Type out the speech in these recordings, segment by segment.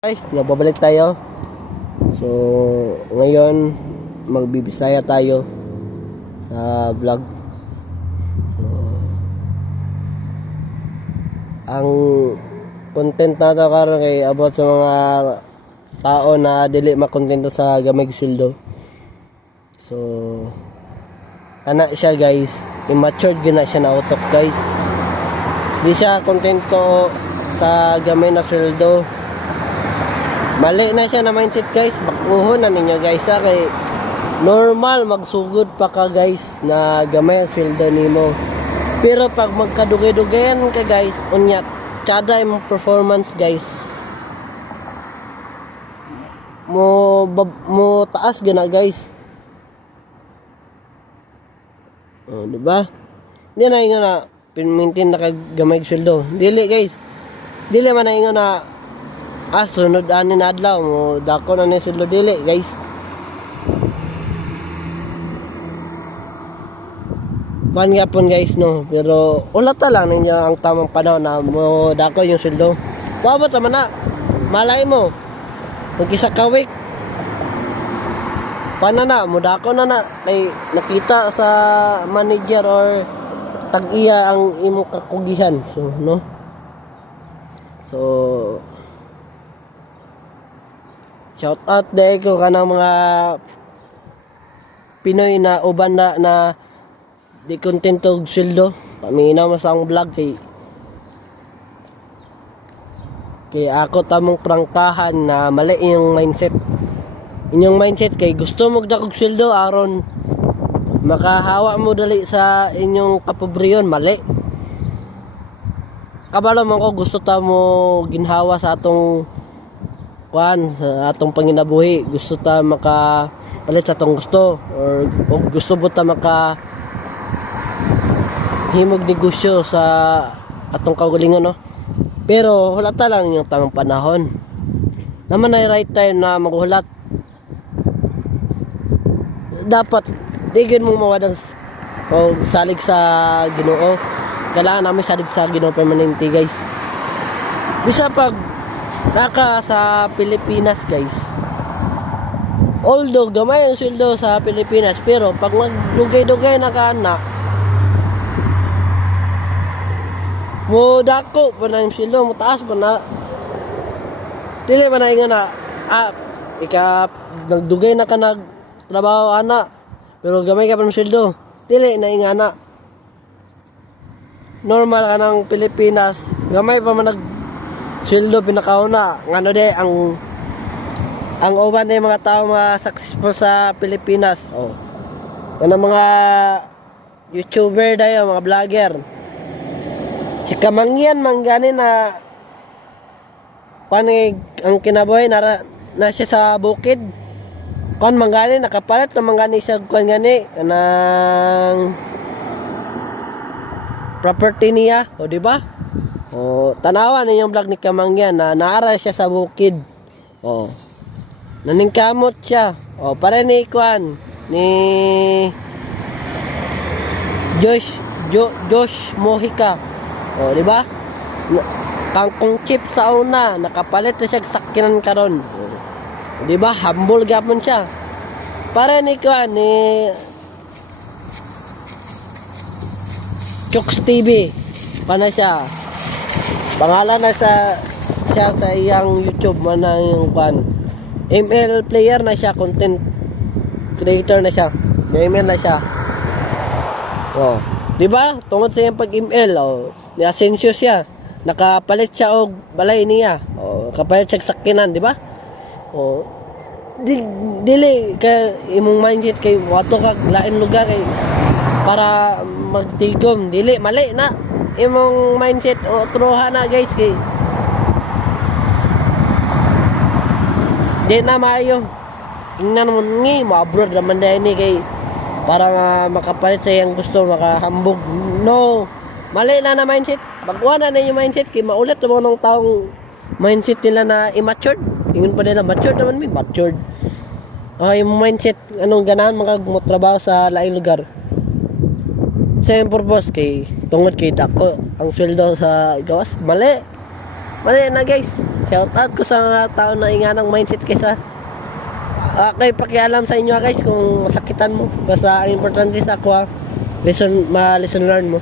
Guys, nababalik tayo. So, ngayon magbibisaya tayo sa vlog. So, ang content nato karon kay about sa mga tao na dili makontento sa gamay sweldo. So, kana siya guys, immature gina siya na utok guys. Di siya kontento sa gamay na sweldo. Mali na siya na mindset guys. Bakuhon na ninyo guys ha. Kay normal magsugod pa ka guys na gamay ang sweldo nimo. Pero pag magkadugay-dugayan ka guys, unya tsada imong performance guys. Mo taas gina guys. Oh, di ba? Di na ingon na pinmintin na kag gamay sweldo. Dili guys. Dili man na ingon na sunod ani na adlaw mo dako na ni sweldo dili guys. Ban gapon guys no, pero ulata lang ninyo ang tamang panahon na mo dako yung sweldo. Wabot man na. Malay mo mag-isa ka week. Paano na mo dako na kay nakita sa manager or tag-iya ang imong kakugihan. So no. So shout out day ko kanang mga Pinoy na uban na di kontento og sweldo. Paminaw mo sa akong vlog kay ako tamong prangkahan na mali yung mindset. Inyong mindset kay gusto mo dakog sweldo aron makahawa mo dali sa inyong kapobriyon, mali. Kabalo man ko gusto ta mo ginhawa sa atong sa atong panginabuhi, gusto ta makapalit sa atong gusto or gusto mo ta maka himog negosyo sa atong kaugalingon no. Pero hulata lang yung tamang panahon. Naman ay right time na maghulat. Dapat digin mong mawadan o salig sa Ginoo. Kailangan namin salig sa Ginoo permanente guys. Bisa pag naka sa Pilipinas guys, although gamay ang sweldo sa Pilipinas, pero pag maglugay-dugay na ka na mo dako pa na yung sweldo mo taas pa na dili man na ingon na nagdugay na ka nagtrabaho ana pero gamay ka pa ng sweldo, dili na ingana. Normal ka ng Pilipinas, gamay pa man sweldo pinakauna ngano de ang uban de mga tao mga successful sa Pilipinas. Oh, ano mga YouTuber dayo, mga vlogger, si Kamangyan manggani na panig ang kinabuhi na siya sa bukid kon manggani nakapalit na manggani siya kon gani kanang property niya, o di ba? O, tanawan ninyong vlog ni Kamangyan na naara siya sa bukid. O, naningkamot siya. O, para ni Kwan, ni Josh Mojica. O, di ba? Kangkong chip sa una, nakapalit na siya sakyanan karon. O, di ba? Humble gapon siya. Para ni Kwan, ni Chooks TV. Pana siya? Pangalan na siya sa iyang YouTube man na yung ML player na siya, content creator na siya. May ML na siya. Oh, di ba? Tungod sa iyang pag-ML, ni Asensio siya. Nakapalit siya og balay niya. Oh, kapalit siya sakinan, di ba? Oh, dili ka imong mindset kay wato ka lain lugar kay para magtigom, dili mali na imong mindset o troha na guys kay di na maayo ingnan mo ngi ma-abroad naman dahil ni kay para makapalit sa iyang gusto makahambog. No, mali na mindset. Bagwa na yung mindset kay maulit naman ng taong mindset nila na immature. Ingon pa nila matured naman mi matured. Yung mindset anong ganahan magtrabaho sa laing lugar sa yung purpose kay tungod kay dako ang sweldo sa gawas, mali na guys. Shout out ko sa mga tao na inganang mindset kaysa kay pakialam sa inyo guys kung masakitan mo. Basta ang importante sa ako lesson learn mo.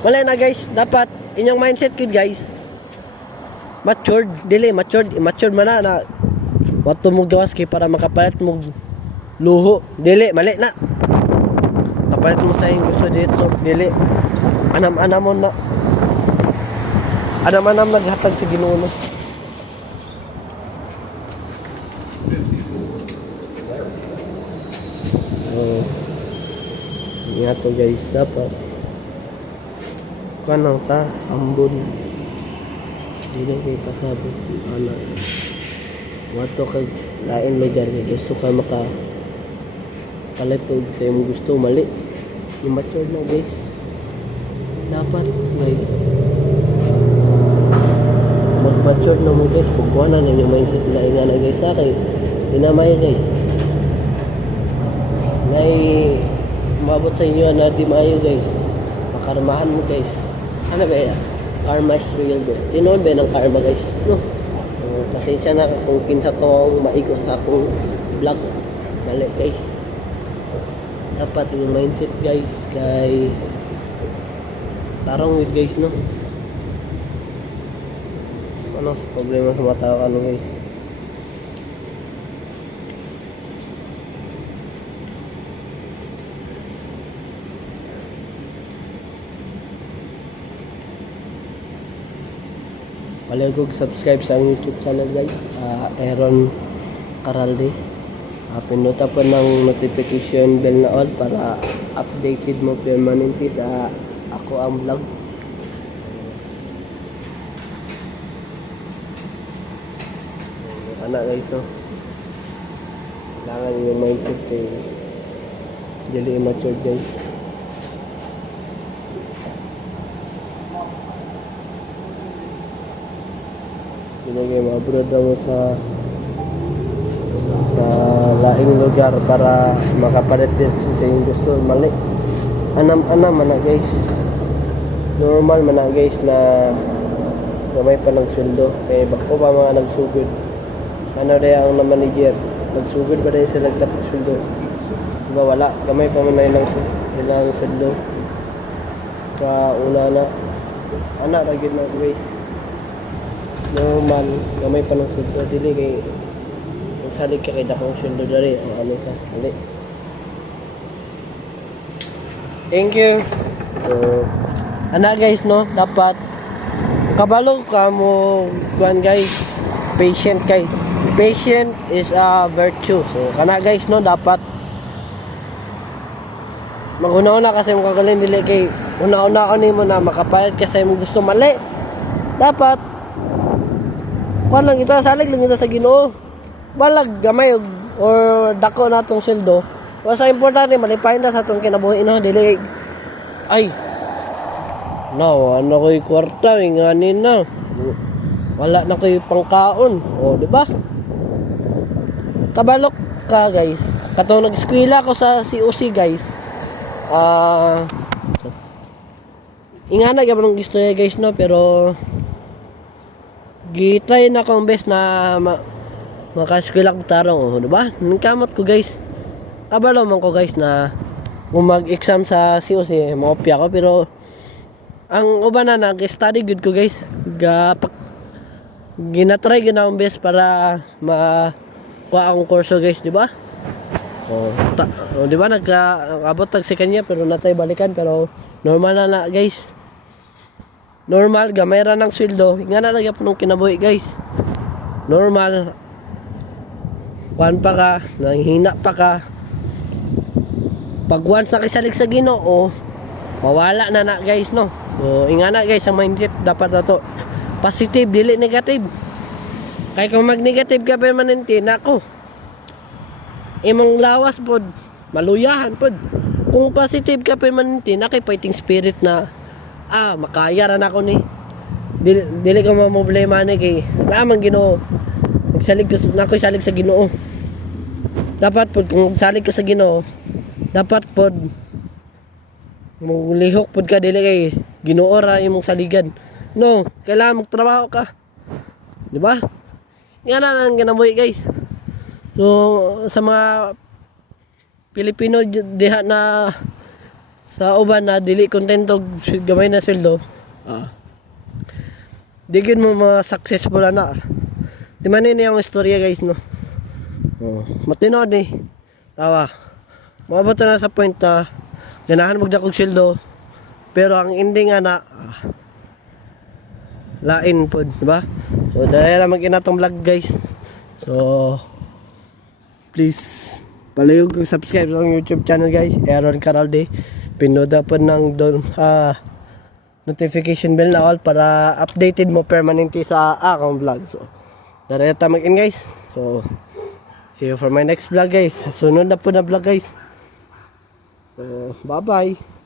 Wala na guys, dapat inyong mindset kid guys. Matured, dili matured man na wato mo gawas kay para makapalit mo luho. Dili, mali na. Kapalit mo sa yung gusto dito, dili. Anam-anam mo na. Anam-anam naghatag sa Ginoo. Nga to guys, dapat kanang ta, ambon di na kayo pasabi wato kag lain lugar gusto ka maka palitog sa iyong gusto, mali yung mature na guys, dapat guys mag-mature na mo guys, pagkuhanan na yung mindset na nga na guys sa akin, dinamay guys ngay umabot sa inyo na di maayo guys, makarmahan mo guys. Ano ba yan? Karma is real bro. Tinoon ba ng karma guys? No. Pasensya na kung kinsa to ang maigo sa akong vlog. Mali guys. Dapat yung mindset guys kay tarong with guys no. Ano sa problema sa mga tao ano guys? Paligog subscribe sa YouTube channel guys, Aaron Caralde. Pinuta po ng notification bell na all para updated mo permanently sa ako ang vlog. Anak guys no, kailangan yung mindset kay dili immature guys. Hindi ma-abroad mo sa laing lugar para makapalit sa iyong gusto, mali. Anam-anam man na guys, normal man na guys na gamay pa ng sweldo kay bako pa mga nagsugod ano rin ang na manager nagsugod ba rin sila dapat sweldo, diba wala, gamay pa man na ilang sweldo kauna na anak lagi na guys. Normal, gamay pa ng sweldo, dili kay magsalig ka kay dakong sweldo dari o ano ka, dili. Thank you. Ana guys no, dapat kabalo ka mo kuan guys, patient kay. Patient is a virtue. So kana guys no, dapat maguna-una kasi mo kagaling dili kay una-una ni mo na makapalit ka sa imong gusto, mali. Dapat kuan lang ito, salig lang ito sa Ginoo. Balag gamay or dako na tong sweldo. Basta importante malipayon ta sa tong kinabuhi no, dili ay no, ano ko'y kwarta nganin na. Wala na ko'y pangkaon. O, di ba? Kabalok ka guys. Katong nag-eskwela ko sa COC guys. Ingana gyapon ng gusto niya guys no, pero gitry na akong best na makaeskwela ko tarong, oh, diba? Nangkamot ko guys. Kabalo man ko guys na kung mag-exam sa COC, maopya ko, pero ang uban na nag-study good ko guys. Ginatry akong best para makuha akong kurso guys, diba? Diba nagkaabot tag sa kanya pero natay balikan, pero normal na guys. Normal, gamay ra ng sweldo. Nga na nagyap nung kinabuhi guys. Normal. Kuan pa ka, nanghina pa ka. Pag once na kisalig sa Ginoo, mawala na guys no. So, ingana guys, ang mindset dapat na to. Positive, dili negative. Kaya kung mag-negative ka permanente, nako. Imong lawas pod, maluyahan pod. Kung positive ka permanente, nakay fighting spirit na makaya ra na ako ni. Dili ko problema ni kay lamang Ginoo. Nagsalig ko nako salig sa Ginoo. Dapat pod kung salig ka sa Ginoo, dapat pod mo lihok pod ka dili kay Ginoo ra imong saligan. No, kailangan magtrabaho ka. Di ba? Yan na ang ginabuhi guys. So sa mga Pilipino diha na sa uban na dili kontento gamay na sweldo, digin mo mga successful na. Di man ini ang istorya guys no. Matino ni. Tawa. Maabot na sa point na ganahan magdakog sweldo pero ang ending ana lain po, di ba? So dahil na mag-inatong vlog guys. So please palayog kung subscribe sa YouTube channel guys, Aaron Caralde. Pinoda po ng notification bell na all para updated mo permanently sa akong vlog. So dahil na mag-in guys. So see you for my next vlog guys. Sunod na po na vlog guys. So bye bye.